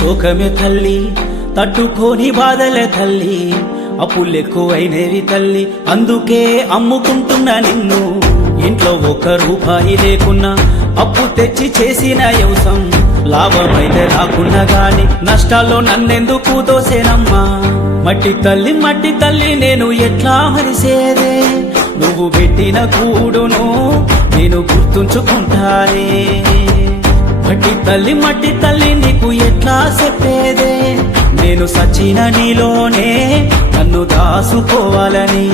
శోకమే తల్లి, తట్టుకోని బాధలే తల్లి, అప్పులెక్కువైనవి తల్లి, అందుకే అమ్ముకుంటున్నా నిన్ను. ఇంట్లో ఒక్క రూపాయి లేకున్నా అప్పు తెచ్చి చేసిన వ్యవసాయం లాభమైతే రాకున్నా గాని నష్టాల్లో నన్నెందుకు దోసేనమ్మా. మట్టి తల్లి నేను ఎట్లా మరిసేదే, నువ్వు పెట్టిన కూడును నేను గుర్తుంచుకుంటానే. మట్టి తల్లి నీకు ఎట్లా చెప్పేదే, నేను సచిన నీలోనే నన్ను దాసుకోవాలని.